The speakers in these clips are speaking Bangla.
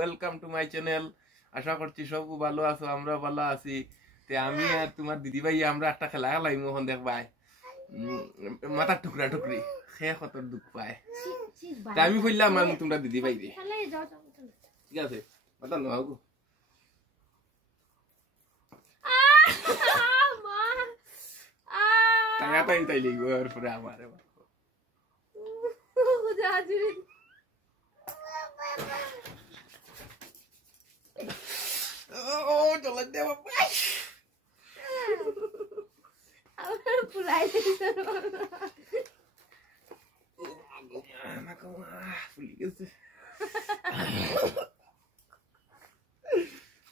Welcome to my channel. আশা করছি সব ভালো আছো, আমরা ভালো আছি। তে আমি আর তোমার দিদি ভাই আমরা একটা খেলা খেলাই মোহন দেখবাই মাথার টুকরা টুকরি সে কত দুঃখ পায়। তা আমি বললাম আমি তোমরা দিদি ভাই রে ঠিক আছে মাথা নোয়াও গো টাকা তাই তাই লিখবো আর পরে আমার ও চলে দেব পুরাই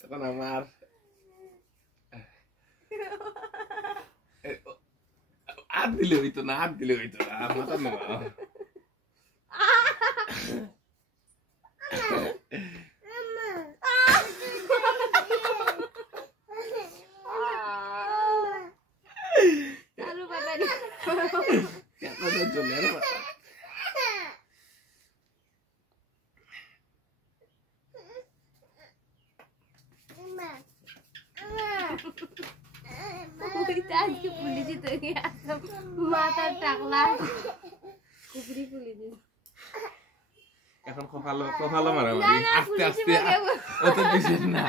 এখন আমার হাত দিলে হইতো না, হাত দিলে হইতো না, মাথা নেওয়া চলে আর আজকে পুলিশি তৈরি মাথা টাকলা কুকুরি পুলিশি এখন কপালো মারামারি আস্তে আস্তে অত কিছু না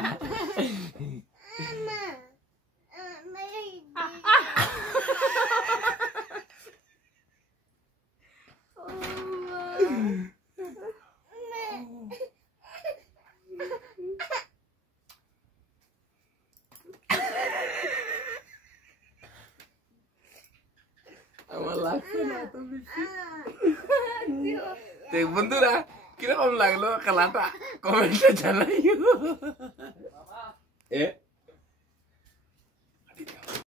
আমার লাগছে না তো বেশি। বন্ধুরা কিরকম লাগলো খেলাটা কমেন্টে জানাইও।